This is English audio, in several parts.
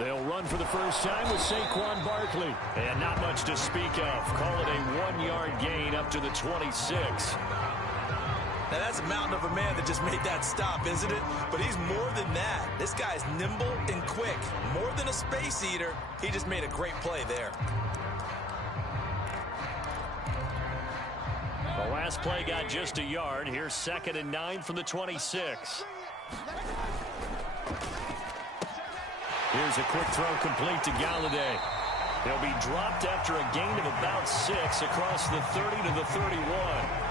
They'll run for the first time with Saquon Barkley. And not much to speak of. Call it a 1-yard gain up to the 26. Now, that's a mountain of a man that just made that stop, isn't it? But he's more than that. This guy's nimble and quick. More than a space eater. He just made a great play there. The last play got just a yard. Here's 2nd and 9 from the 26. Here's a quick throw complete to Galladay. He'll be dropped after a gain of about 6 across the 30 to the 31.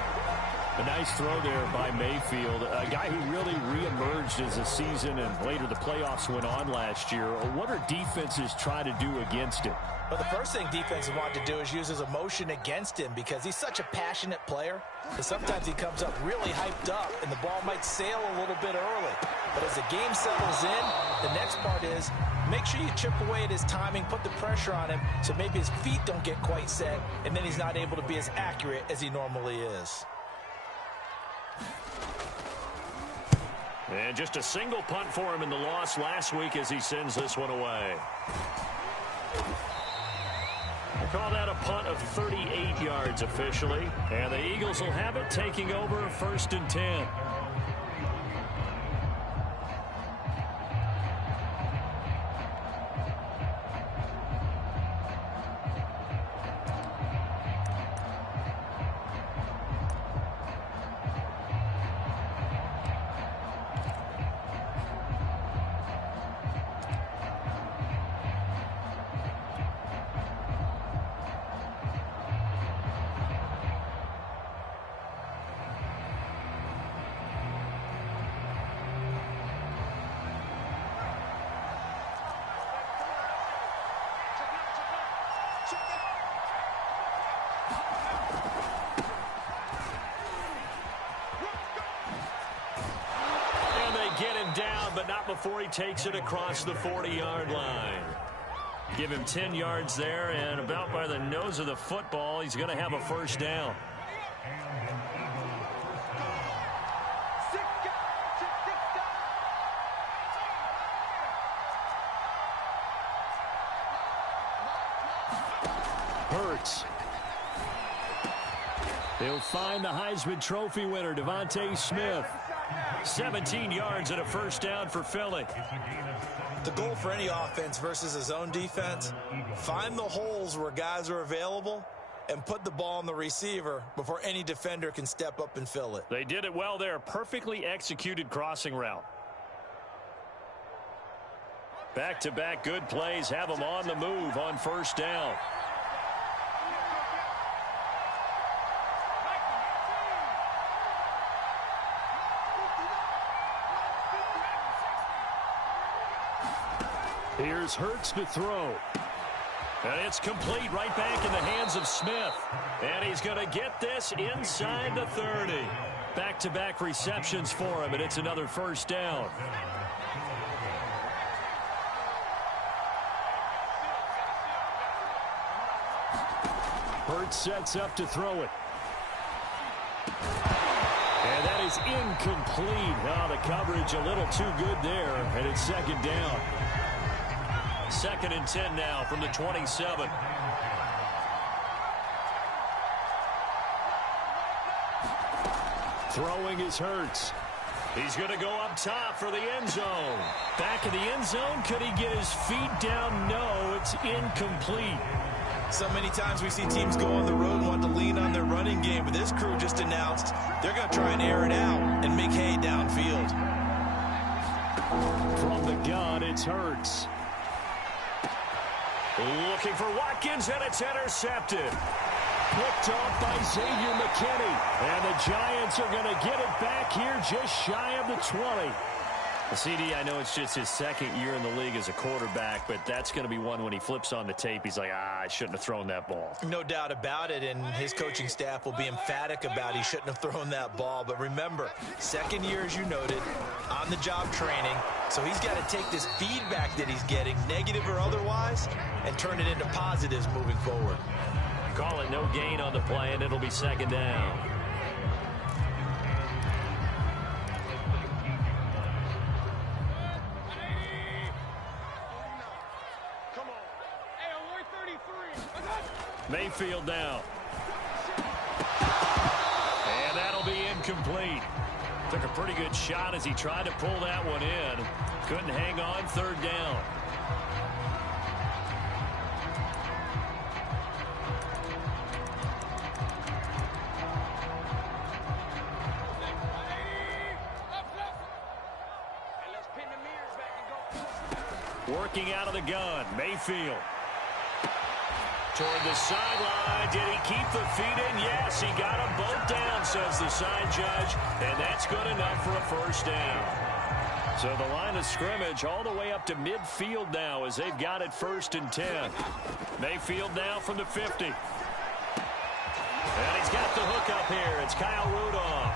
A nice throw there by Mayfield, a guy who really reemerged as the season and later the playoffs went on last year. What are defenses trying to do against him? Well, the first thing defenses want to do is use his emotion against him because he's such a passionate player. But sometimes he comes up really hyped up and the ball might sail a little bit early. But as the game settles in, the next part is make sure you chip away at his timing, put the pressure on him so maybe his feet don't get quite set and then he's not able to be as accurate as he normally is. And just a single punt for him in the loss last week as he sends this one away. They call that a punt of 38 yards officially. And the Eagles will have it, taking over 1st and 10. Down, but not before he takes it across the 40-yard line. Give him 10 yards there, and about by the nose of the football, he's going to have a first down. Hurts. He'll find the Heisman Trophy winner, Devontae Smith. 17 yards and a first down for Philly. The goal for any offense versus his own defense, find the holes where guys are available and put the ball on the receiver before any defender can step up and fill it. They did it well there. Perfectly executed crossing route. Back-to-back good plays have them on the move on first down. Here's Hurts to throw. And it's complete right back in the hands of Smith. And he's going to get this inside the 30. Back-to-back receptions for him, and it's another first down. Hurts sets up to throw it. And that is incomplete. Oh, the coverage a little too good there, and it's 2nd down. 2nd and 10 now from the 27. Throwing is Hurts. He's going to go up top for the end zone. Back in the end zone. Could he get his feet down? No, it's incomplete. So many times we see teams go on the road and want to lean on their running game, but this crew just announced they're going to try and air it out and make hay downfield. From the gun, it's Hurts. Looking for Watkins, and it's intercepted. Picked off by Xavier McKinney. And the Giants are going to get it back here just shy of the 20. CD, I know it's just his 2nd year in the league as a quarterback, but that's going to be one when he flips on the tape. He's like, I shouldn't have thrown that ball. No doubt about it, and his coaching staff will be emphatic about he shouldn't have thrown that ball. But remember, 2nd year, as you noted, on-the-job training. So he's got to take this feedback that he's getting, negative or otherwise, and turn it into positives moving forward. Call it no gain on the play, and it'll be 2nd down. Mayfield now. And that'll be incomplete. Took a pretty good shot as he tried to pull that one in. Couldn't hang on, third down. Working out of the gun, Mayfield. Toward the sideline. Did he keep the feet in? Yes, he got them both down, says the side judge. And that's good enough for a first down. So the line of scrimmage all the way up to midfield now as they've got it 1st and 10. Mayfield now from the 50. And he's got the hook up here. It's Kyle Rudolph.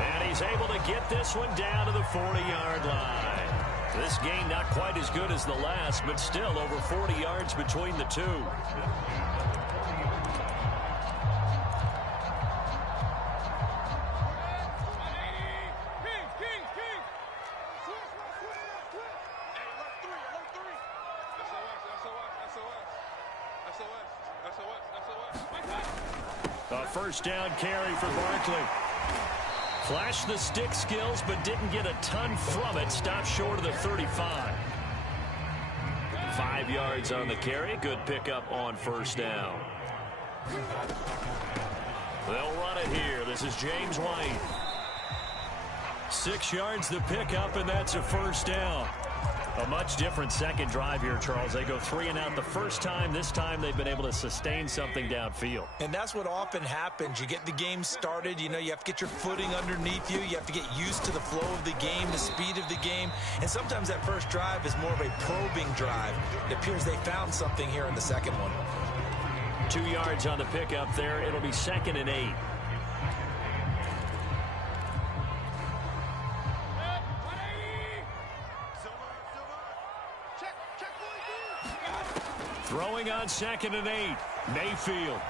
And he's able to get this one down to the 40-yard line. This game not quite as good as the last, but still over 40 yards between the two. A first down carry for Barkley. Flashed the stick skills, but didn't get a ton from it. Stopped short of the 35. 5 yards on the carry. Good pickup on first down. They'll run it here. This is James White. 6 yards the pickup, and that's a first down. A much different second drive here, Charles. They go 3 and out the first time. This time they've been able to sustain something downfield. And that's what often happens. You get the game started. You know, you have to get your footing underneath you. You have to get used to the flow of the game, the speed of the game. And sometimes that first drive is more of a probing drive. It appears they found something here in the second one. 2 yards on the pickup there. It'll be 2nd and 8. Throwing on 2nd and 8. Mayfield.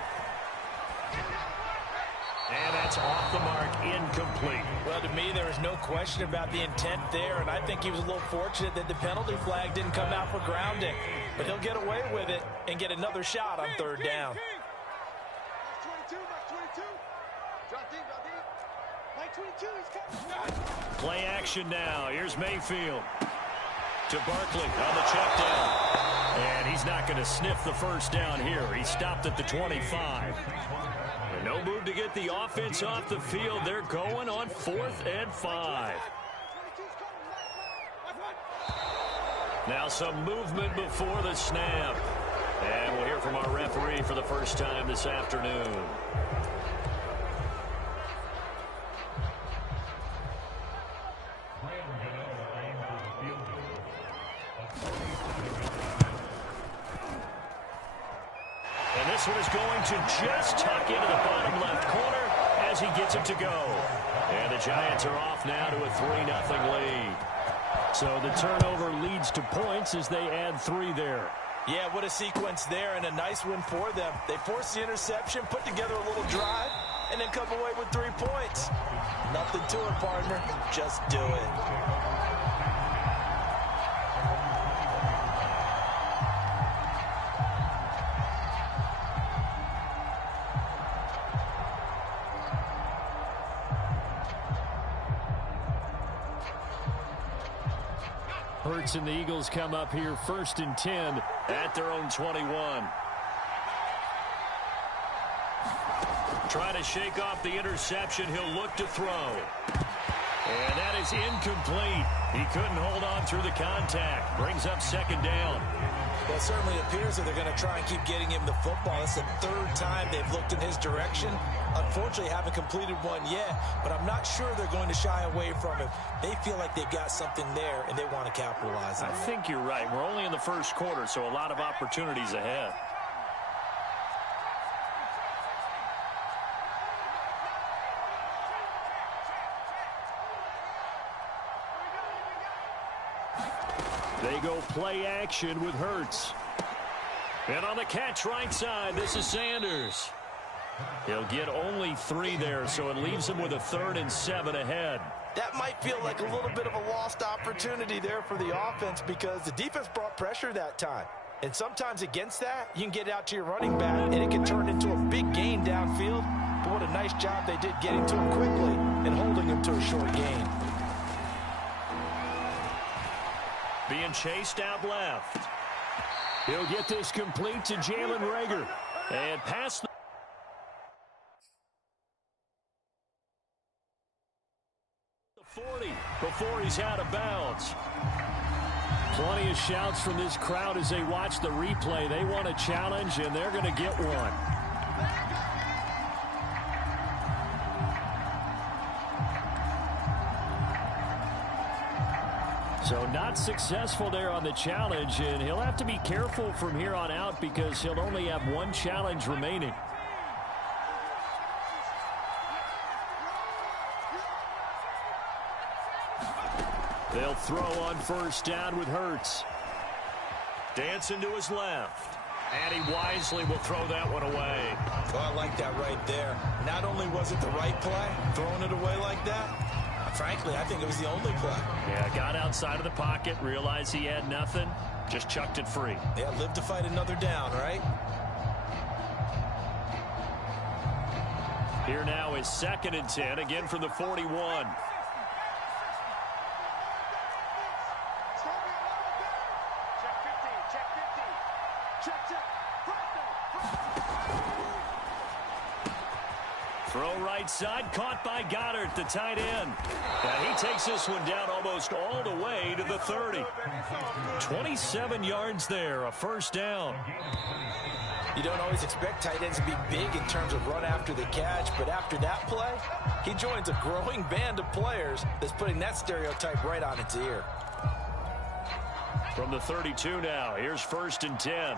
And that's off the mark, incomplete. Well, to me, there is no question about the intent there, and I think he was a little fortunate that the penalty flag didn't come out for grounding. But he'll get away with it and get another shot on third down. Play action now. Here's Mayfield. To Barkley on the check down. And he's not going to sniff the first down here. He stopped at the 25. And no move to get the offense off the field. They're going on 4th and 5. Now some movement before the snap. And we'll hear from our referee for the first time this afternoon. This one is going to just tuck into the bottom left corner as he gets it to go. And the Giants are off now to a 3-0 lead. So the turnover leads to points as they add 3 there. Yeah, what a sequence there, and a nice win for them. They forced the interception, put together a little drive, and then come away with 3 points. Nothing to it, partner. Just do it. Hurts and the Eagles come up here 1st and 10 at their own 21. Try to shake off the interception. He'll look to throw. And that is incomplete. He couldn't hold on through the contact. Brings up 2nd down. Well, it certainly appears that they're going to try and keep getting him the football. That's the 3rd time they've looked in his direction. Unfortunately, haven't completed one yet, but I'm not sure they're going to shy away from him. They feel like they've got something there, and they want to capitalize on it. I think you're right. We're only in the first quarter, so a lot of opportunities ahead. They go play action with Hurts. And on the catch right side, this is Sanders. He'll get only 3 there, so it leaves him with a 3rd and 7 ahead. That might feel like a little bit of a lost opportunity there for the offense because the defense brought pressure that time. And sometimes against that, you can get out to your running back, and it can turn into a big gain downfield. But what a nice job they did getting to him quickly and holding him to a short gain. Being chased out left. He'll get this complete to Jalen Reagor. And past the 40 before he's out of bounds. Plenty of shouts from this crowd as they watch the replay. They want a challenge, and they're going to get one. So not successful there on the challenge, and he'll have to be careful from here on out because he'll only have one challenge remaining. They'll throw on first down with Hurts. Dancing to his left. And he wisely will throw that one away. Oh, I like that right there. Not only was it the right play, throwing it away like that, frankly, I think it was the only play. Yeah, got outside of the pocket, realized he had nothing, just chucked it free. Yeah, live to fight another down, right? Here now is 2nd and 10, again from the 41. Throw right side, caught by Goddard, the tight end. And he takes this one down almost all the way to the 30. 27 yards there, a first down. You don't always expect tight ends to be big in terms of run after the catch, but after that play, he joins a growing band of players that's putting that stereotype right on its ear. From the 32 now, here's 1st and 10.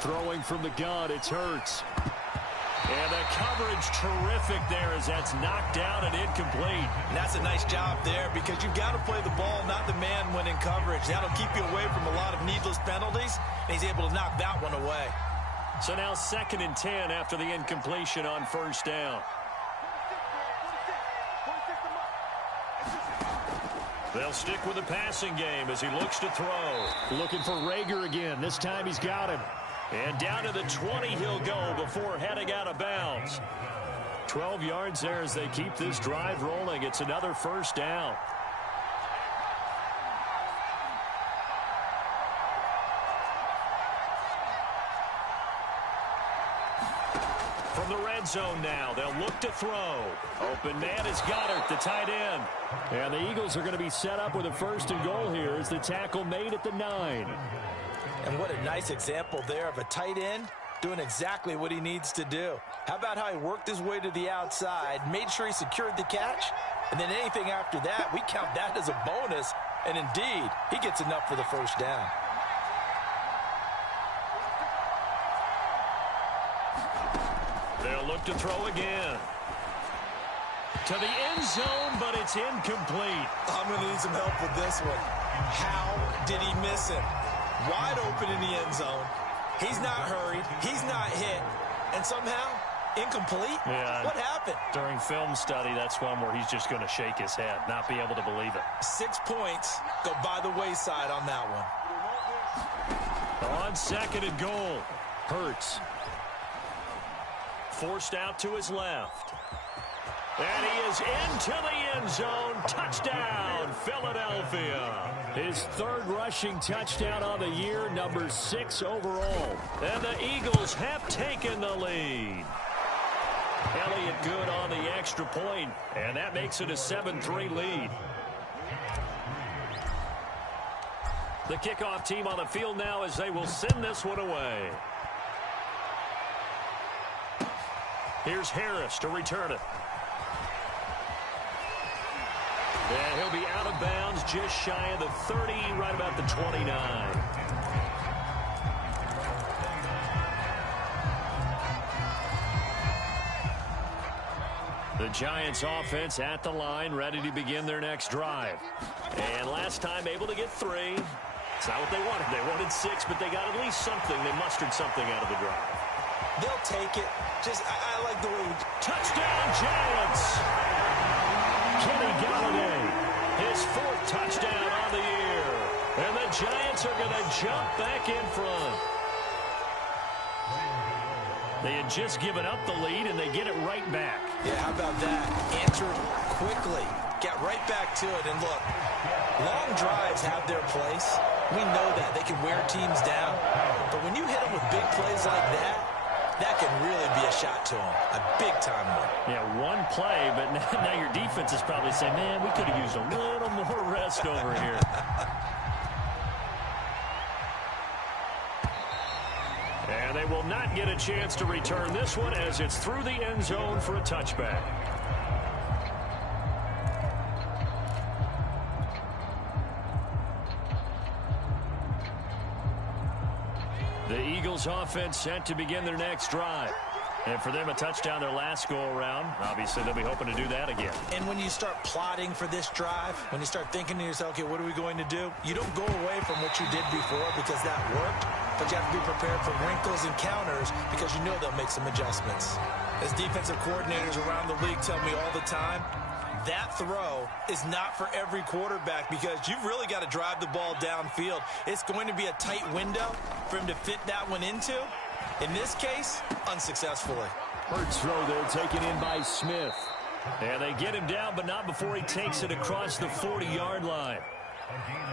Throwing from the gun, it's Hurts. And the coverage terrific there as that's knocked down and incomplete. And that's a nice job there because you've got to play the ball, not the man when in coverage. That'll keep you away from a lot of needless penalties, and he's able to knock that one away. So now 2nd and 10 after the incompletion on first down. They'll stick with the passing game as he looks to throw. Looking for Reagor again. This time he's got him. And down to the 20 he'll go before heading out of bounds. 12 yards there as they keep this drive rolling. It's another first down. From the red zone now, they'll look to throw. Open man is Goddard, the tight end. And the Eagles are going to be set up with a 1st and goal here as the tackle made at the 9. And what a nice example there of a tight end doing exactly what he needs to do. How about how he worked his way to the outside, made sure he secured the catch, and then anything after that, we count that as a bonus. And indeed, he gets enough for the first down. They'll look to throw again. To the end zone, but it's incomplete. I'm going to need some help with this one. How did he miss him? Wide open in the end zone. He's not hurried. He's not hit. And somehow, incomplete? Yeah. What happened? During film study, that's one where he's just going to shake his head, not be able to believe it. 6 points go by the wayside on that one. On 2nd and goal, Hurts. Forced out to his left. And he is into the end zone. Touchdown, Philadelphia. His 3rd rushing touchdown on the year, number 6 overall. And the Eagles have taken the lead. Elliott good on the extra point, and that makes it a 7-3 lead. The kickoff team on the field now as they will send this one away. Here's Harris to return it. And he'll be out of bounds just shy of the 30, right about the 29. The Giants offense at the line, ready to begin their next drive. And last time able to get 3. It's not what they wanted. They wanted 6, but they got at least something. They mustered something out of the drive. They'll take it. I like the way. Touchdown, Giants! Kenny Galladay his 4th touchdown on the year. And the Giants are going to jump back in front. They had just given up the lead, and they get it right back. Yeah, how about that? Answered quickly. Get right back to it. And look, long drives have their place. We know that. They can wear teams down. But when you hit them with big plays like that, that can really be a shot to them. A big-time one. Yeah, one play, but now your defense is probably saying, man, we could have used a little more rest over here. And they will not get a chance to return this one as it's through the end zone for a touchback. The Eagles offense set to begin their next drive. And for them, a touchdown their last go-around. Obviously, they'll be hoping to do that again. And when you start plotting for this drive, when you start thinking to yourself, okay, what are we going to do? You don't go away from what you did before because that worked, but you have to be prepared for wrinkles and counters because you know they'll make some adjustments. As defensive coordinators around the league tell me all the time, that throw is not for every quarterback because you've really got to drive the ball downfield. It's going to be a tight window for him to fit that one into. In this case, unsuccessfully. Hurts throw there taken in by Smith. And they get him down, but not before he takes it across the 40-yard line.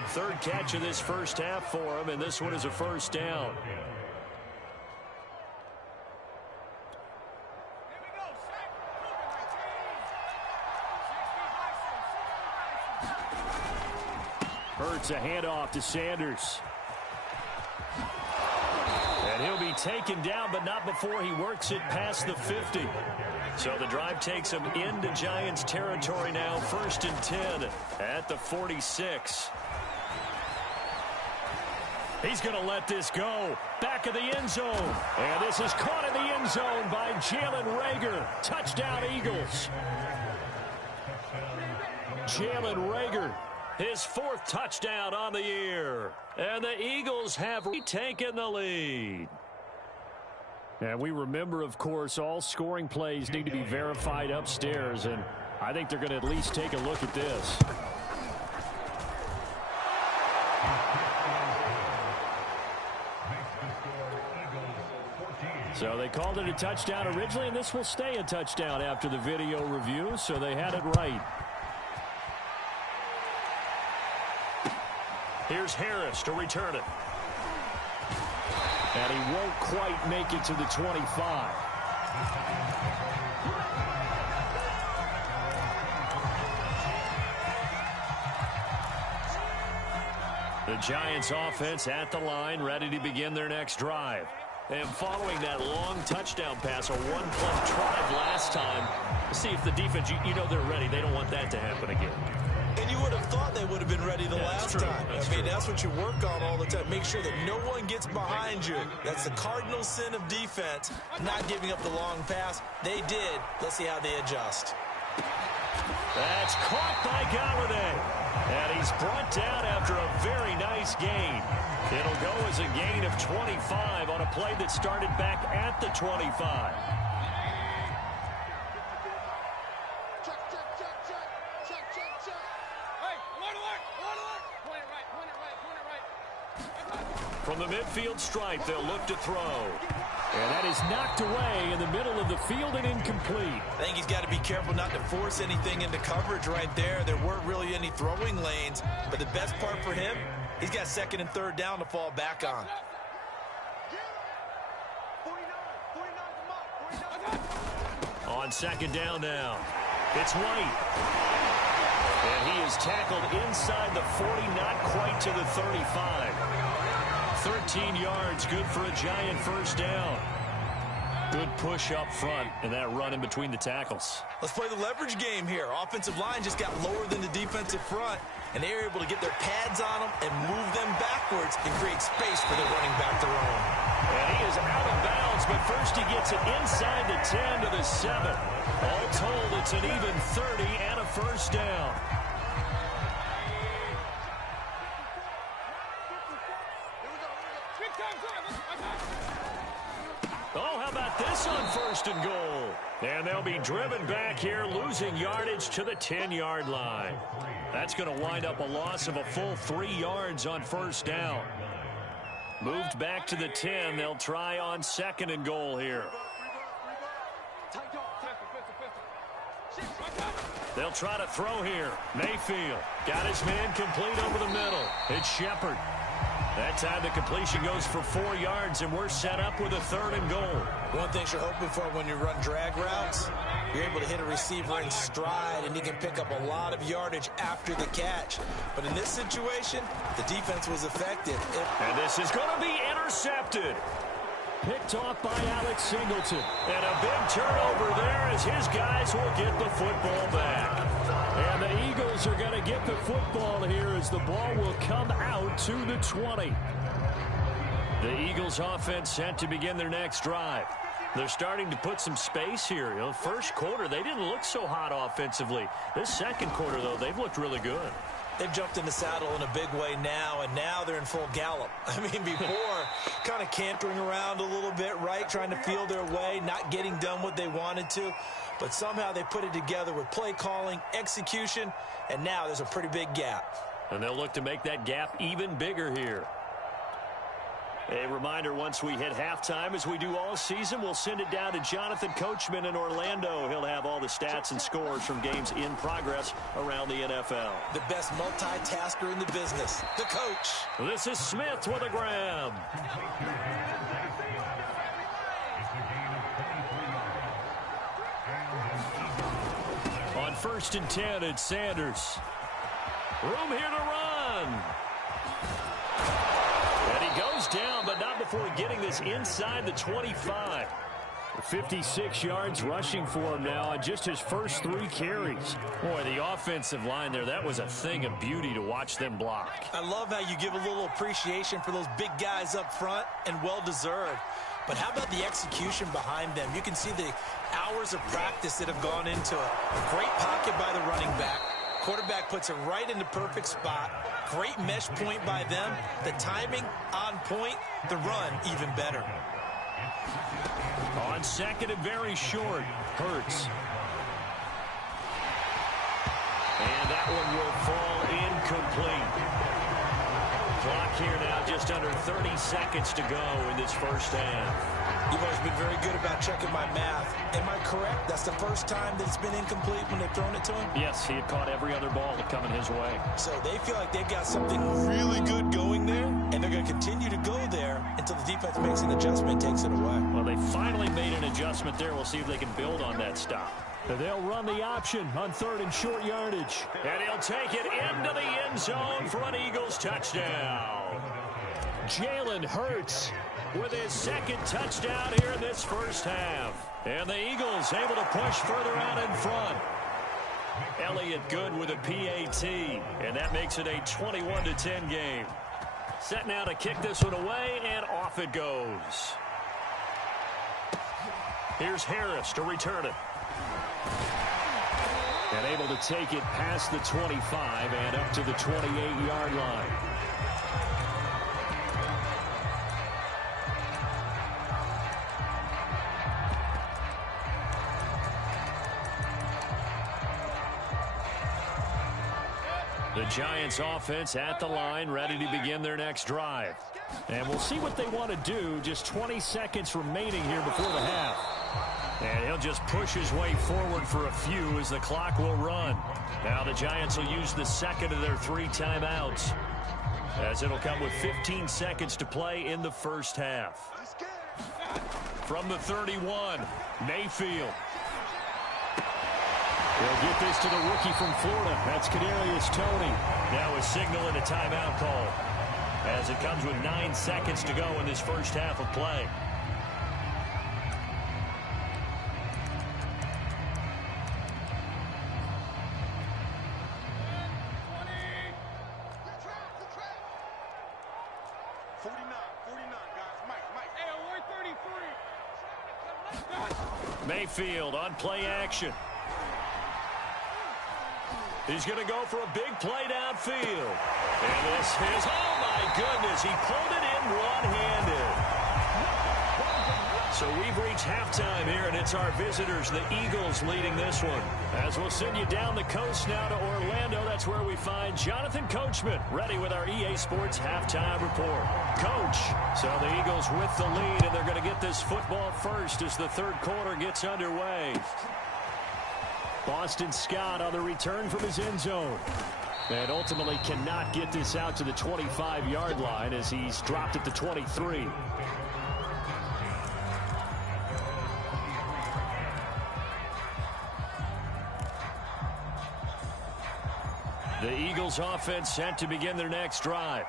3rd catch of this first half for him, and this one is a first down. Hurts a handoff to Sanders. And he'll be taken down, but not before he works it past the 50. So the drive takes him into Giants territory now, 1st and 10 at the 46. He's going to let this go. Back of the end zone. And this is caught in the end zone by Jalen Reagor. Touchdown, Eagles. Jalen Reagor, his 4th touchdown on the year. And the Eagles have retaken the lead. And we remember, of course, all scoring plays need to be verified upstairs. And I think they're going to at least take a look at this. So they called it a touchdown originally, and this will stay a touchdown after the video review, so they had it right. Here's Harris to return it. And he won't quite make it to the 25. The Giants offense at the line, ready to begin their next drive. And following that long touchdown pass, a one-play drive last time, see if the defense, you know they're ready. They don't want that to happen again. And you would have thought they would have been ready the last time. That's what you work on all the time. Make sure that no one gets behind you. That's the cardinal sin of defense, not giving up the long pass. They did. Let's see how they adjust. That's caught by Galladay. And he's brought down after a very nice gain. It'll go as a gain of 25 on a play that started back at the 25. From the midfield stripe, they'll look to throw. And that is knocked away in the middle of the field and incomplete. I think he's got to be careful not to force anything into coverage right there. There weren't really any throwing lanes. But the best part for him, he's got 2nd and 3rd down to fall back on. On 2nd down now, it's White. And he is tackled inside the 40, not quite to the 35. 13 yards, good for a Giant first down. Good push up front, and that run in between the tackles. Let's play the leverage game here. Offensive line just got lower than the defensive front, and they were able to get their pads on them and move them backwards and create space for their running back to run. And he is out of bounds, but first he gets it inside the 10 to the 7. All told, it's an even 30 and a first down. Oh, how about this on 1st and goal? And they'll be driven back here, losing yardage to the 10-yard line. That's going to wind up a loss of a full 3 yards on 1st down. Moved back to the 10. They'll try on 2nd and goal here. They'll try to throw here. Mayfield got his man complete over the middle. It's Shepard. That time the completion goes for 4 yards, and we're set up with a 3rd and goal. One thing you're hoping for when you run drag routes, you're able to hit a receiver in stride, and he can pick up a lot of yardage after the catch. But in this situation, the defense was effective. And this is going to be intercepted. Picked off by Alex Singleton. And a big turnover there as his guys will get the football back. And the Eagles are going to get the football here as the ball will come out to the 20. The Eagles offense set to begin their next drive. They're starting to put some space here. First quarter, they didn't look so hot offensively. This second quarter, though, they've looked really good. They've jumped in the saddle in a big way now, and now they're in full gallop. I mean, before, kind of cantering around a little bit, right, trying to feel their way, not getting done what they wanted to. But somehow they put it together with play calling, execution, and now there's a pretty big gap. And they'll look to make that gap even bigger here. A reminder, once we hit halftime, as we do all season, we'll send it down to Jonathan Coachman in Orlando. He'll have all the stats and scores from games in progress around the NFL. The best multitasker in the business, the coach. This is Smith with a grab. On 1st and 10, it's Sanders. Room here to run. And he goes down, but not before getting this inside the 25. 56 yards rushing for him now on just his first 3 carries. Boy, the offensive line there, that was a thing of beauty to watch them block. I love how you give a little appreciation for those big guys up front, and well-deserved. But how about the execution behind them? You can see the hours of practice that have gone into it. A great pocket by the running back. Quarterback puts it right in the perfect spot. Great mesh point by them. The timing on point. The run even better. On 2nd and very short, Hurts. And that one will fall incomplete. Clock here now, just under 30 seconds to go in this first half. You've always been very good about checking my math. Am I correct? That's the first time that it's been incomplete when they've thrown it to him? Yes, he had caught every other ball coming his way. So they feel like they've got something really good going there, and they're going to continue to go there until the defense makes an adjustment, takes it away. Well, they finally made an adjustment there. We'll see if they can build on that stop. They'll run the option on 3rd and short yardage. And he'll take it into the end zone for an Eagles touchdown. Jalen Hurts with his 2nd touchdown here in this first half. And the Eagles able to push further out in front. Elliott good with a PAT. And that makes it a 21-10 game. Set now to kick this one away, and off it goes. Here's Harris to return it. And able to take it past the 25 and up to the 28-yard line. The Giants offense at the line, ready to begin their next drive. And we'll see what they want to do. Just 20 seconds remaining here before the half. And he'll just push his way forward for a few as the clock will run. Now the Giants will use the 2nd of their 3 timeouts, as it'll come with 15 seconds to play in the first half. From the 31, Mayfield. They'll get this to the rookie from Florida. That's Kadarius Toney. Now a signal and a timeout call, as it comes with 9 seconds to go in this first half of play. Mayfield on play action. He's going to go for a big play downfield. And this is, oh my goodness, he pulled it in one-handed. So we've reached halftime here, and it's our visitors, the Eagles, leading this one. As we'll send you down the coast now to Orlando, that's where we find Jonathan Coachman, ready with our EA Sports halftime report. Coach, so the Eagles with the lead, and they're going to get this football first as the third quarter gets underway. Boston Scott on the return from his end zone. And ultimately cannot get this out to the 25-yard line as he's dropped at the 23. The Eagles offense set to begin their next drive.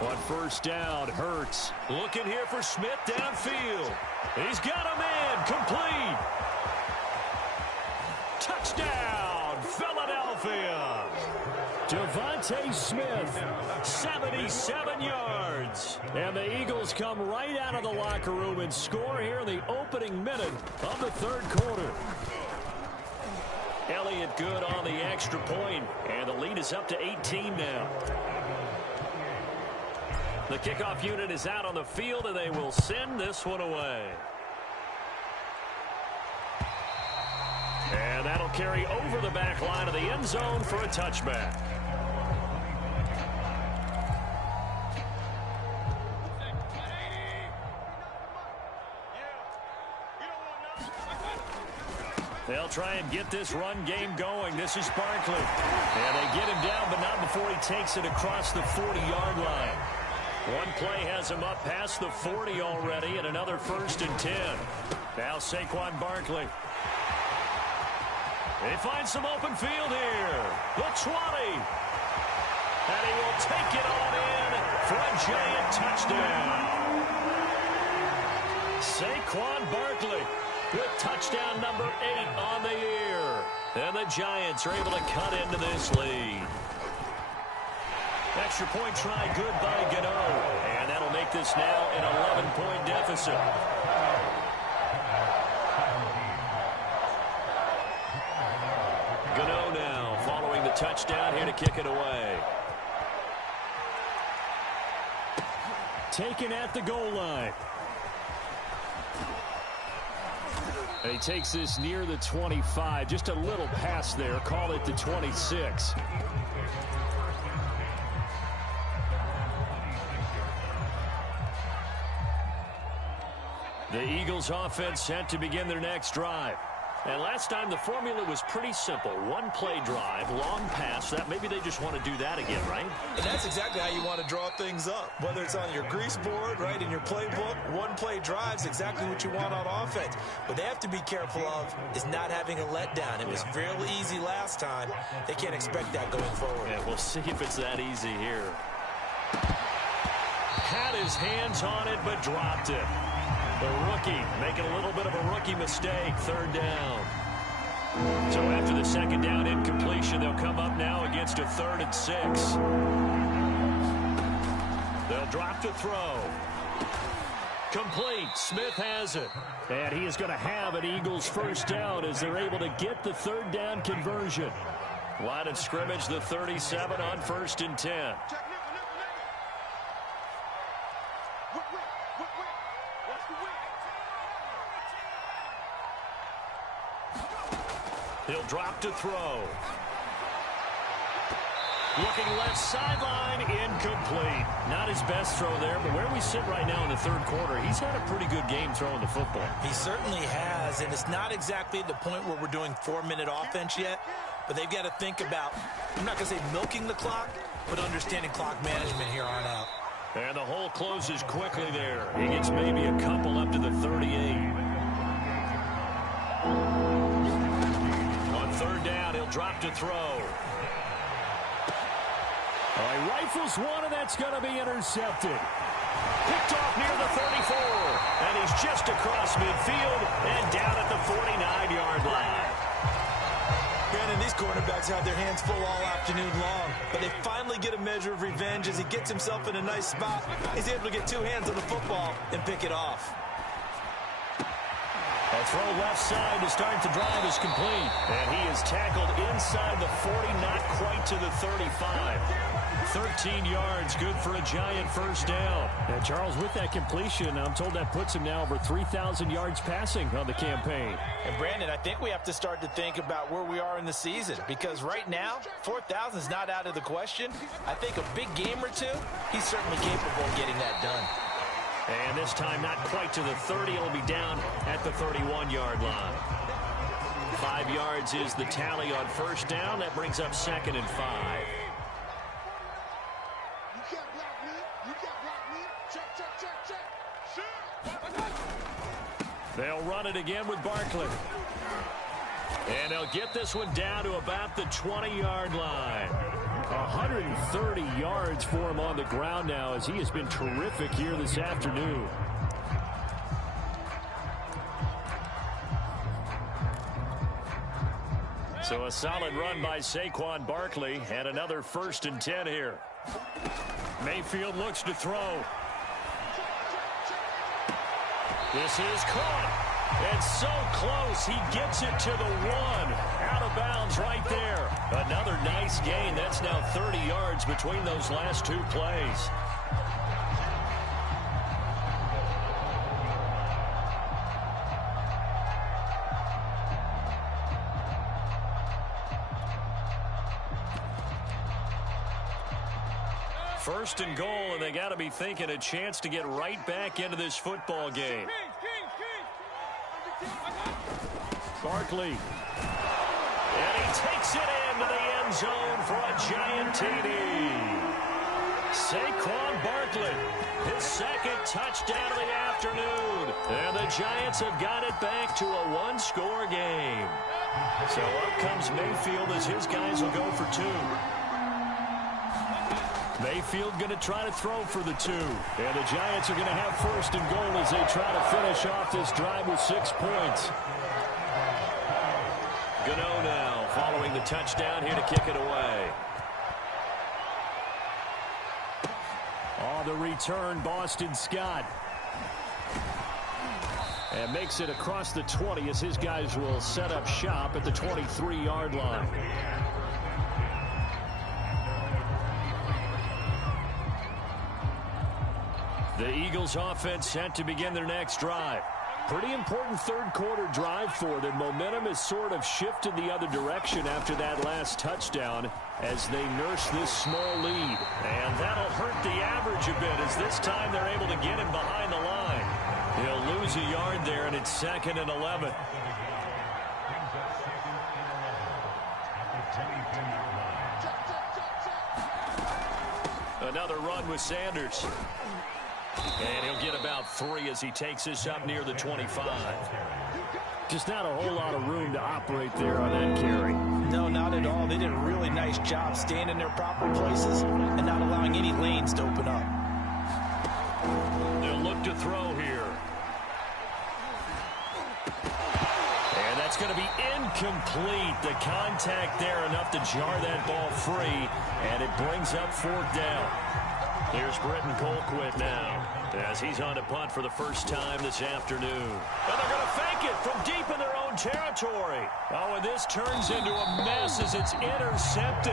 On first down, Hurts looking here for Smith downfield. He's got a man, complete. Touchdown, Philadelphia. Devontae Smith, 77 yards. And the Eagles come right out of the locker room and score here in the opening minute of the third quarter. Elliott good on the extra point, and the lead is up to 18 now. The kickoff unit is out on the field, and they will send this one away. And that'll carry over the back line of the end zone for a touchback. They'll try and get this run game going. This is Barkley. And they get him down, but not before he takes it across the 40-yard line. One play has him up past the 40 already, and another 1st and 10. Now Saquon Barkley. They find some open field here. The 20. And he will take it on in for a giant touchdown. Saquon Barkley with touchdown number 8 on the year. And the Giants are able to cut into this lead. Extra point try good by Gano. And that'll make this now an 11-point deficit. Gano now following the touchdown here to kick it away. Taken at the goal line. And he takes this near the 25. Just a little pass there. Call it the 26. The Eagles offense set to begin their next drive. And last time the formula was pretty simple. One play drive, long pass. That maybe they just want to do that again, right? And that's exactly how you want to draw things up. Whether it's on your grease board, right, in your playbook, one play drive's exactly what you want on offense. What they have to be careful of is not having a letdown. It was fairly easy last time. They can't expect that going forward. Yeah, we'll see if it's that easy here. Had his hands on it, but dropped it. The rookie making a little bit of a rookie mistake. 3rd down. So after the 2nd down incompletion, they'll come up now against a 3rd and 6. They'll drop to throw. Complete. Smith has it. And he is going to have an Eagles 1st down as they're able to get the 3rd down conversion. Line of scrimmage, the 37 on 1st and 10. He'll drop to throw. Looking left sideline, incomplete. Not his best throw there, but where we sit right now in the 3rd quarter, he's had a pretty good game throwing the football. He certainly has, and it's not exactly at the point where we're doing 4-minute offense yet, but they've got to think about, I'm not going to say milking the clock, but understanding clock management here on out. And the hole closes quickly there. He gets maybe a couple up to the 38. On 3rd down, he'll drop to throw. He rifles one, and that's going to be intercepted. Picked off near the 34, and he's just across midfield and down at the 49-yard line. Brandon, these quarterbacks have their hands full all afternoon long, but they finally get a measure of revenge as he gets himself in a nice spot. He's able to get 2 hands on the football and pick it off. A throw left side to start the drive is complete. And he is tackled inside the 40, not quite to the 35. 13 yards, good for a Giant first down. And Charles, with that completion, I'm told that puts him now over 3,000 yards passing on the campaign. And Brandon, I think we have to start to think about where we are in the season, because right now, 4,000 is not out of the question. I think a big game or two, he's certainly capable of getting that done. And this time not quite to the 30. It'll be down at the 31-yard line. 5 yards is the tally on first down. That brings up 2nd and 5. They'll run it again with Barkley. And they'll get this one down to about the 20-yard line. 130 yards for him on the ground now, as he has been terrific here this afternoon. So a solid run by Saquon Barkley, and another 1st and 10 here. Mayfield looks to throw. This is caught. It's so close. He gets it to the 1. Out of bounds right there. Another nice gain. That's now 30 yards between those last 2 plays. First and goal, and they got to be thinking a chance to get right back into this football game. Barkley. And he takes it into the end zone for a Giant TD. Saquon Barkley, his 2nd touchdown of the afternoon. And the Giants have got it back to a 1-score game. So up comes Mayfield as his guys will go for 2. Mayfield going to try to throw for the 2. And the Giants are going to have 1st and goal as they try to finish off this drive with 6 points. Gano now following the touchdown here to kick it away. On the return, Boston Scott. And makes it across the 20 as his guys will set up shop at the 23-yard line. The Eagles offense set to begin their next drive. Pretty important 3rd quarter drive for them. Momentum has sort of shifted the other direction after that last touchdown as they nurse this small lead. And that'll hurt the average a bit as this time they're able to get him behind the line. He'll lose a yard there, and it's 2nd and 11. Another run with Sanders. And he'll get about 3 as he takes this up near the 25. Just not a whole lot of room to operate there on that carry. No, not at all. They did a really nice job staying in their proper places and not allowing any lanes to open up. They'll look to throw here. And that's going to be incomplete. The contact there enough to jar that ball free, and it brings up 4th down. Here's Britton Colquitt now as he's on to punt for the first time this afternoon. And they're going to fake it from deep in their own territory. Oh, and this turns into a mess as it's intercepted.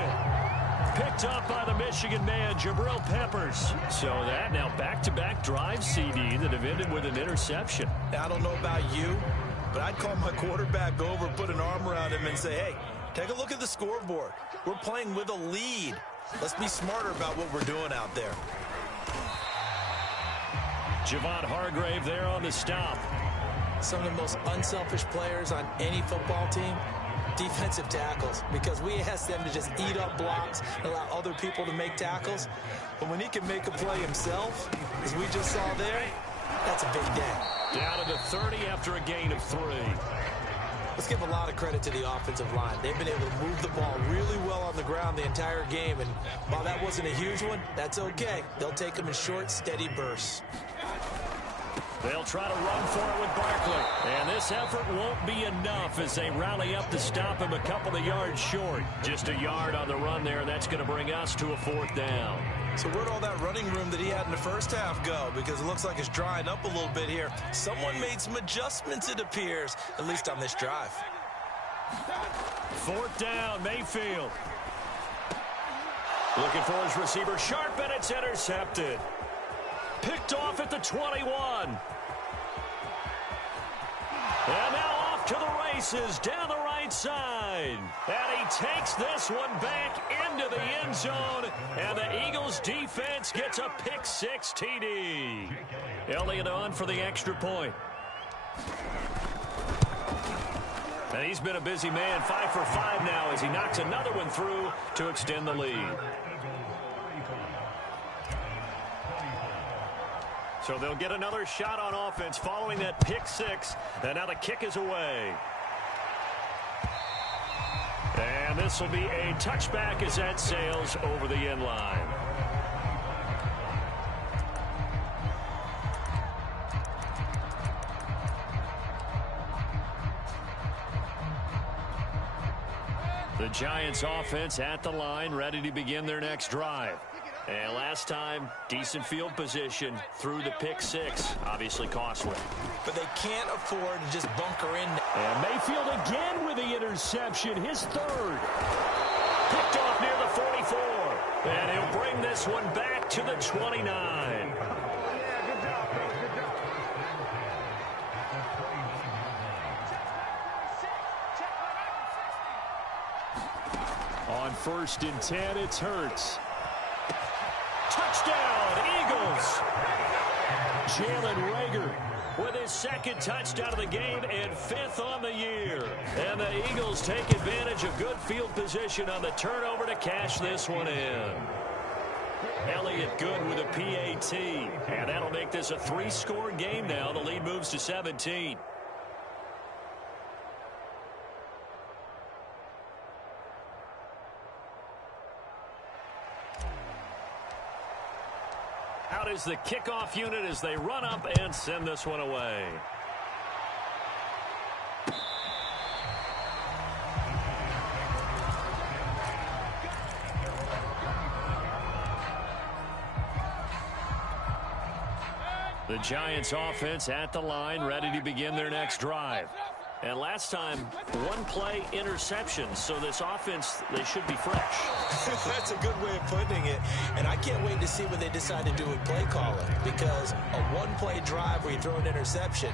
Picked up by the Michigan man, Jabril Peppers. So that now back-to-back drive CD that have ended with an interception. I don't know about you, but I'd call my quarterback over, put an arm around him, and say, hey, take a look at the scoreboard. We're playing with a lead. Let's be smarter about what we're doing out there. Javon Hargrave there on the stop. Some of the most unselfish players on any football team, defensive tackles, because we ask them to just eat up blocks and allow other people to make tackles. But when he can make a play himself, as we just saw there, that's a big day. Down to the 30 after a gain of 3. Let's give a lot of credit to the offensive line. They've been able to move the ball really well on the ground the entire game, and while that wasn't a huge one, that's okay. They'll take them in short, steady bursts. They'll try to run for it with Barkley. And this effort won't be enough as they rally up to stop him a couple of yards short. Just a yard on the run there, and that's going to bring us to a 4th down. So where'd all that running room that he had in the first half go? Because it looks like it's drying up a little bit here. Someone made some adjustments, it appears, at least on this drive. 4th down, Mayfield. Looking for his receiver, sharp, and it's intercepted. Picked off at the 21. And now off to the races down the right side. And he takes this one back into the end zone. And the Eagles defense gets a pick-6 TD. Elliott on for the extra point. And he's been a busy man, 5 for 5 now as he knocks another one through to extend the lead. So they'll get another shot on offense following that pick-6. And now the kick is away. And this will be a touchback as that sails over the end line. The Giants offense at the line, ready to begin their next drive. And last time, decent field position through the pick-6. Obviously costly. But they can't afford to just bunker in. And Mayfield again with the interception, his 3rd. Picked off near the 44. And he'll bring this one back to the 29. On 1st and 10, it's Hurts. Touchdown, Eagles. Jalen Reagor with his 2nd touchdown of the game and 5th on the year. And the Eagles take advantage of good field position on the turnover to cash this one in. Elliott good with a PAT. And that'll make this a 3-score game now. The lead moves to 17. Out is the kickoff unit as they run up and send this one away. The Giants offense at the line, ready to begin their next drive. And last time, 1-play interception. So this offense, they should be fresh. That's a good way of putting it. And I can't wait to see what they decide to do with play calling. Because a 1-play drive where you throw an interception,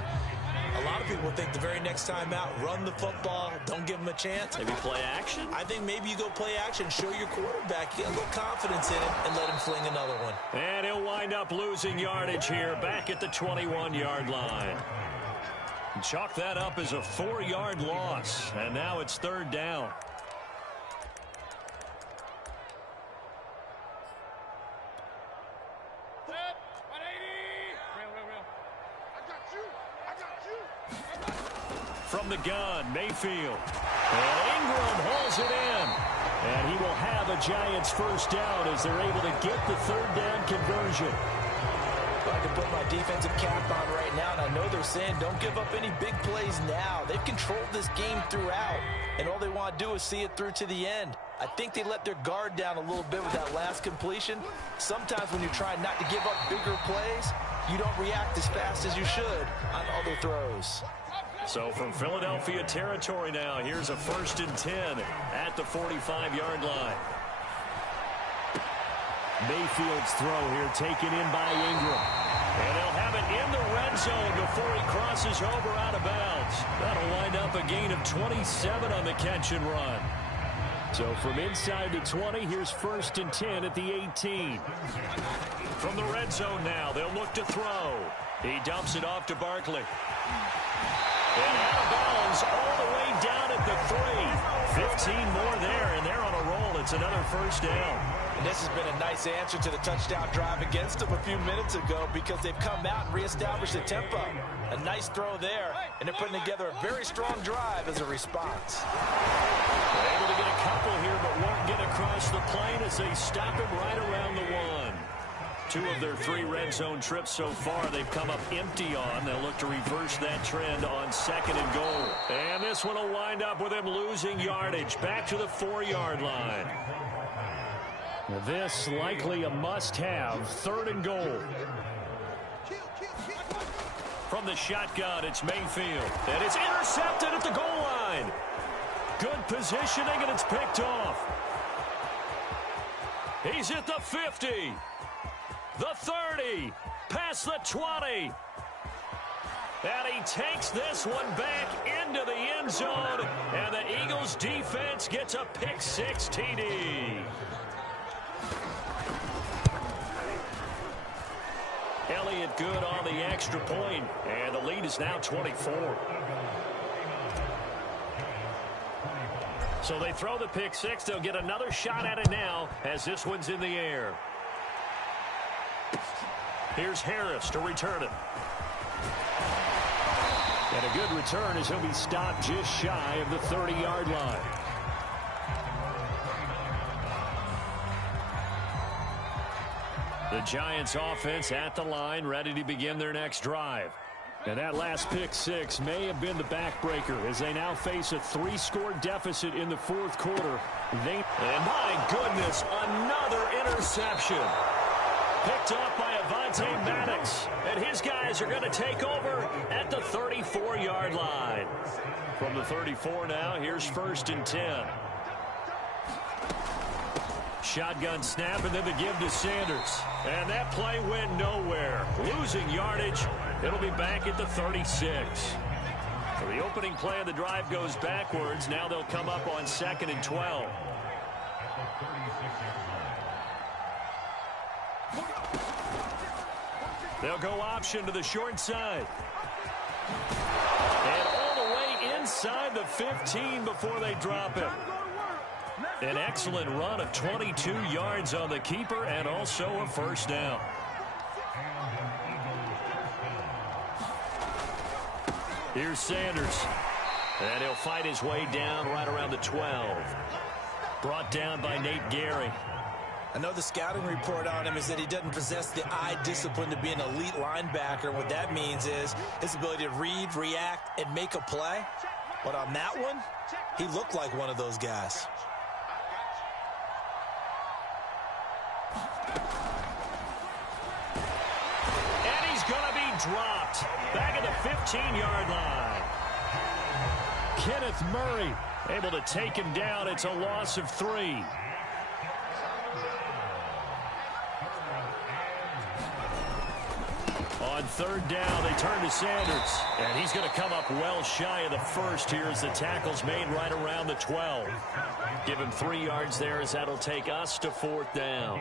a lot of people think the very next time out, run the football, don't give them a chance. Maybe play action? I think maybe you go play action, show your quarterback, get a little confidence in it, and let him fling another one. And he'll wind up losing yardage here back at the 21-yard line. Chalk that up as a 4-yard loss. And now it's 3rd down. From the gun, Mayfield. And Ingram hauls it in. And he will have a Giants 1st down as they're able to get the 3rd down conversion. I can put my defensive cap on right now, and I know they're saying don't give up any big plays now. They've controlled this game throughout, and all they want to do is see it through to the end. I think they let their guard down a little bit with that last completion. Sometimes when you're trying not to give up bigger plays, you don't react as fast as you should on other throws. So from Philadelphia territory now, here's a 1st and 10 at the 45-yard line. Mayfield's throw here taken in by Ingram. And they'll have it in the red zone before he crosses over out of bounds. That'll wind up a gain of 27 on the catch and run. So from inside the 20, here's 1st and 10 at the 18. From the red zone now, they'll look to throw. He dumps it off to Barkley. And out of bounds all the way down at the 3. 15 more there, and they're on a roll. It's another 1st down. And this has been a nice answer to the touchdown drive against them a few minutes ago because they've come out and reestablished the tempo. A nice throw there, and they're putting together a very strong drive as a response. They're able to get a couple here, but won't get across the plane as they stop him right around the 1. 2 of their 3 red zone trips so far they've come up empty on. They'll look to reverse that trend on 2nd and goal. And this one will wind up with him losing yardage back to the 4-yard line. This likely a must-have, 3rd and goal. From the shotgun, it's Mayfield. And it's intercepted at the goal line. Good positioning, and it's picked off. He's at the 50. The 30. Past the 20. And he takes this one back into the end zone. And the Eagles defense gets a pick-6 TD. Elliott good on the extra point, and the lead is now 24. So they throw the pick-6. They'll get another shot at it now as this one's in the air. Here's Harris to return it. And a good return as he'll be stopped just shy of the 30-yard line. The Giants offense at the line, ready to begin their next drive. And that last pick-6 may have been the backbreaker as they now face a 3-score deficit in the 4th quarter. And my goodness, another interception. Picked off by Avonte Maddox. And his guys are going to take over at the 34-yard line. From the 34 now, here's 1st and 10. Shotgun snap, and then the give to Sanders. And that play went nowhere. Losing yardage. It'll be back at the 36. So the opening play of the drive goes backwards. Now they'll come up on 2nd and 12. They'll go option to the short side. And all the way inside the 15 before they drop it. An excellent run of 22 yards on the keeper and also a 1st down. Here's Sanders. And he'll fight his way down right around the 12. Brought down by Nate Gary. I know the scouting report on him is that he doesn't possess the eye discipline to be an elite linebacker. What that means is his ability to read, react, and make a play. But on that one, he looked like one of those guys. And he's going to be dropped back at the 15-yard line. Kenneth Murray able to take him down. It's a loss of 3. On 3rd down, they turn to Sanders. And he's going to come up well shy of the 1st here as the tackle's made right around the 12. Give him 3 yards there as that'll take us to 4th down.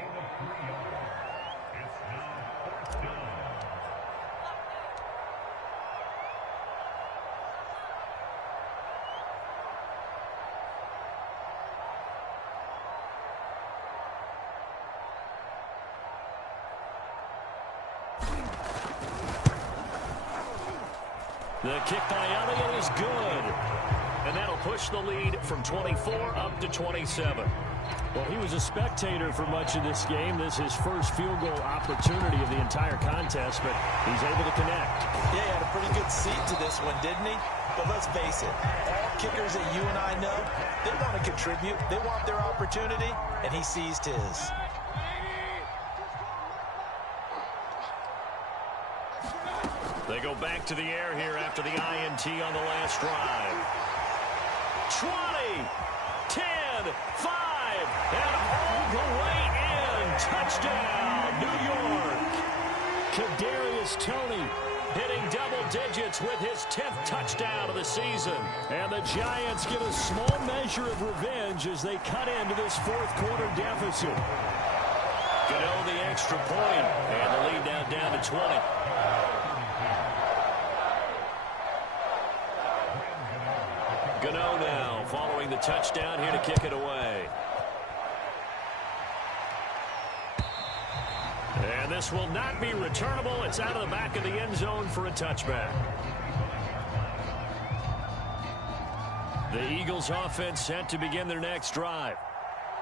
The kick by Elliott is good. And that'll push the lead from 24 up to 27. Well, he was a spectator for much of this game. This is his first field goal opportunity of the entire contest, but he's able to connect. Yeah, he had a pretty good seat to this one, didn't he? But let's face it, all kickers that you and I know, they want to contribute. They want their opportunity, and he seized his. They go back to the air here after the INT on the last drive. 20, 10, 5, and all the way in. Touchdown, New York. Kadarius Toney hitting double digits with his 10th touchdown of the season. And the Giants get a small measure of revenge as they cut into this 4th quarter deficit. Gano the extra point, and the lead now down to 20. Gano now following the touchdown here to kick it away. And this will not be returnable. It's out of the back of the end zone for a touchback. The Eagles offense set to begin their next drive.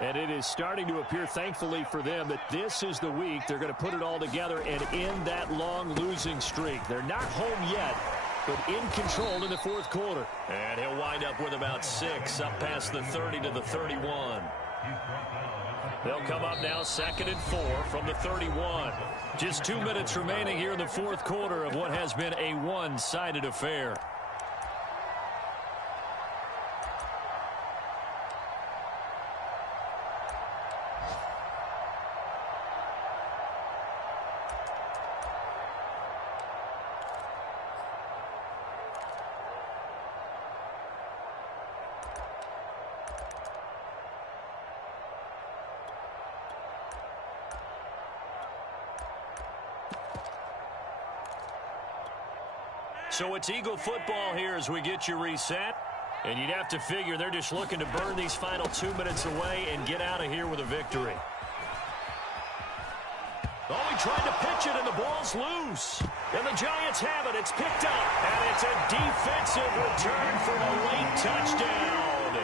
And it is starting to appear, thankfully for them, that this is the week they're going to put it all together and end that long losing streak. They're not home yet, but in control in the 4th quarter. And he'll wind up with about 6 up past the 30 to the 31. They'll come up now 2nd and 4 from the 31. Just 2 minutes remaining here in the fourth quarter of what has been a one-sided affair. So it's Eagle football here as we get you reset. And you'd have to figure they're just looking to burn these final 2 minutes away and get out of here with a victory. Oh, he tried to pitch it, and the ball's loose. And the Giants have it. It's picked up. And it's a defensive return for a late touchdown.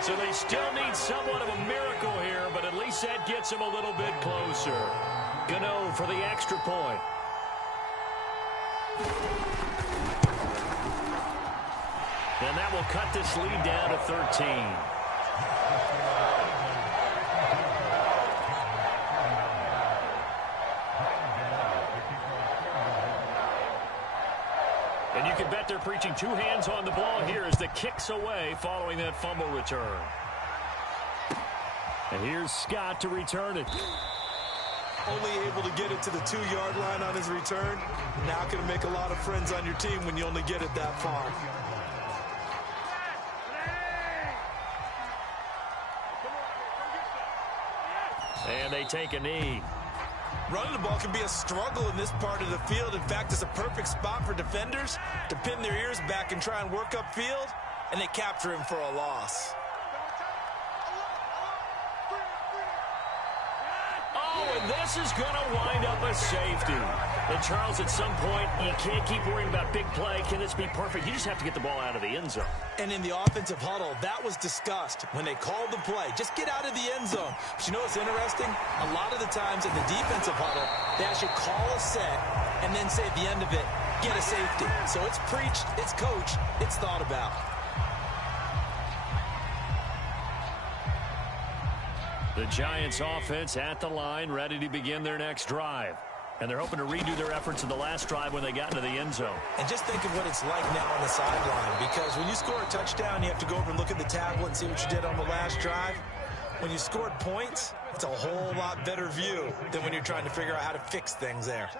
So they still need somewhat of a miracle here, but at least that gets them a little bit closer. Gano for the extra point. And that will cut this lead down to 13. And you can bet they're preaching two hands on the ball here as the kick's away following that fumble return. And here's Scott to return it. Only able to get it to the 2-yard line on his return. Not going to make a lot of friends on your team when you only get it that far. And they take a knee. Running the ball can be a struggle in this part of the field. In fact, it's a perfect spot for defenders to pin their ears back and try and work upfield, and they capture him for a loss. Oh, and this is going to wind up a safety. And, Charles, at some point, you can't keep worrying about big play. Can this be perfect? You just have to get the ball out of the end zone. And in the offensive huddle, that was discussed when they called the play. Just get out of the end zone. But you know what's interesting? A lot of the times in the defensive huddle, they actually call a set and then say at the end of it, get a safety. So it's preached, it's coached, it's thought about. The Giants offense at the line, ready to begin their next drive. And they're hoping to redo their efforts in the last drive when they got into the end zone. And just think of what it's like now on the sideline, because when you score a touchdown, you have to go over and look at the tablet and see what you did on the last drive. When you scored points, it's a whole lot better view than when you're trying to figure out how to fix things there.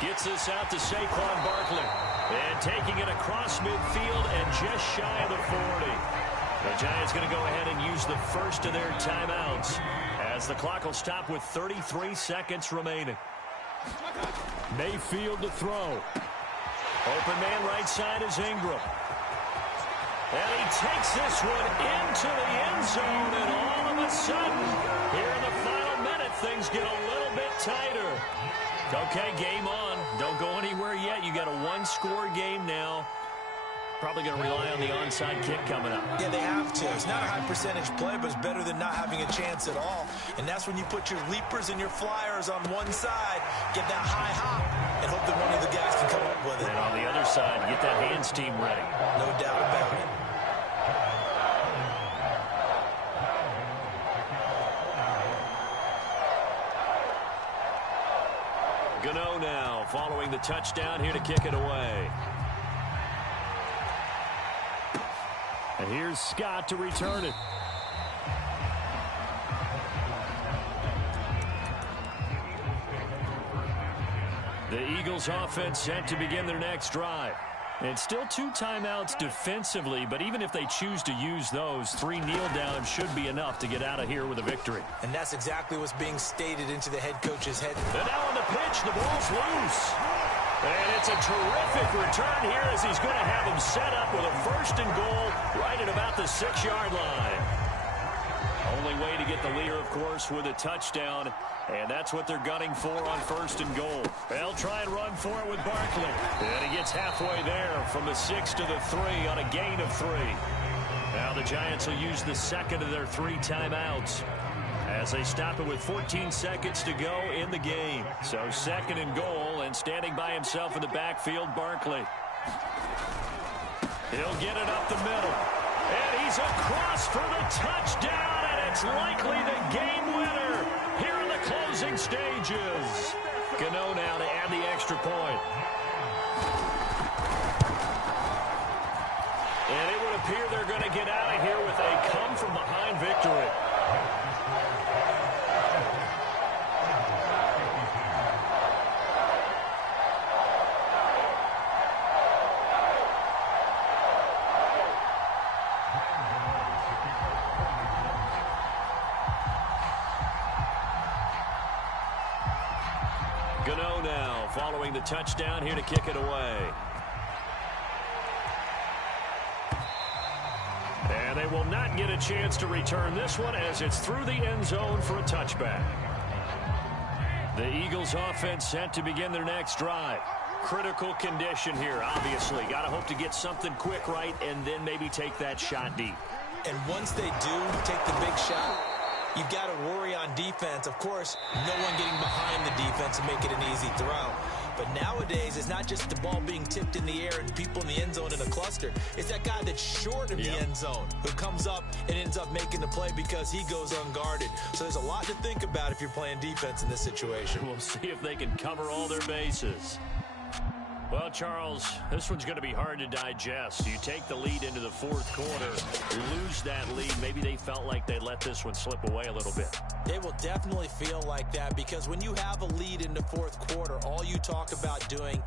Gets this out to Saquon Barkley. And taking it across midfield and just shy of the 40. The Giants going to go ahead and use the first of their timeouts as the clock will stop with 33 seconds remaining. Mayfield to throw. Open man right side is Ingram. And he takes this one into the end zone, and all of a sudden, here in the final minute, things get a little bit tighter. Okay, game on. Don't go anywhere yet. You got a one-score game now. Probably going to rely on the onside kick coming up. Yeah, they have to. It's not a high-percentage play, but it's better than not having a chance at all. And that's when you put your leapers and your flyers on one side, get that high hop, and hope that one of the guys can come up with it. And on the other side, get that hands team ready. No doubt about it. Gano now following the touchdown here to kick it away. And here's Scott to return it. The Eagles offense set to begin their next drive. And still 2 timeouts defensively, but even if they choose to use those, 3 kneel downs should be enough to get out of here with a victory. And that's exactly what's being stated into the head coach's head. And now on the pitch, the ball's loose. And it's a terrific return here as he's going to have him set up with a 1st and goal right at about the 6-yard line. Only way to get the leader, of course, with a touchdown. And that's what they're gunning for on 1st and goal. They'll try and run for it with Barkley. And he gets halfway there from the 6 to the 3 on a gain of 3. Now the Giants will use the second of their 3 timeouts as they stop it with 14 seconds to go in the game. So 2nd and goal, and standing by himself in the backfield, Barkley. He'll get it up the middle. And he's across for the touchdown, and it's likely the game winner here in the closing stages. Gano now to add the extra point. And it would appear they're going to get out of here with a come-from-behind victory. Gano now following the touchdown here to kick it away. And they will not get a chance to return this one as it's through the end zone for a touchback. The Eagles offense set to begin their next drive. Critical condition here, obviously. Got to hope to get something quick right and then maybe take that shot deep. And once they do take the big shot, you've got to worry on defense. Of course, no one getting behind the defense and make it an easy throw. But nowadays, it's not just the ball being tipped in the air and people in the end zone in a cluster. It's that guy that's short of the end zone who comes up and ends up making the play because he goes unguarded. So there's a lot to think about if you're playing defense in this situation. We'll see if they can cover all their bases. Well, Charles, this one's going to be hard to digest. You take the lead into the fourth quarter, you lose that lead. Maybe they felt like they let this one slip away a little bit. They will definitely feel like that because when you have a lead in the fourth quarter, all you talk about doing